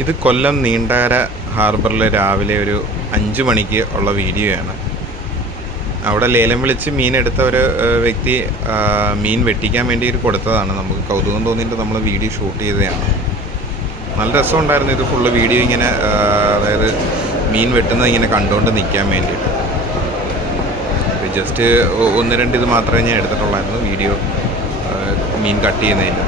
ഇത് കൊല്ലം നീണ്ടകര ഹാർബറിൽ രാവിലെ ഒരു 5 മണിക്ക് ഉള്ള വീഡിയോയാണ്. അവിടെ ലേലം വിളിച്ച് മീൻ എടുത്ത ഒരു വ്യക്തി മീൻ വെട്ടിക്കാൻ വേണ്ടി കൊടുത്തതാണ്. നമുക്ക് കൗതുകം തോന്നിയിട്ട് നമ്മൾ വീഡിയോ ഷൂട്ട് ചെയ്തതാണ്. നല്ല രസമുണ്ടായിരുന്നു ഇത് ഫുള്ള് വീഡിയോ ഇങ്ങനെ, അതായത് മീൻ വെട്ടുന്നത് ഇങ്ങനെ കണ്ടുകൊണ്ട് നിൽക്കാൻ വേണ്ടിയിട്ട്. ജസ്റ്റ് 1-2 ഇത് മാത്രമേ ഞാൻ എടുത്തിട്ടുള്ളായിരുന്നു വീഡിയോ, മീൻ കട്ട് ചെയ്യുന്നതിൻ്റെ.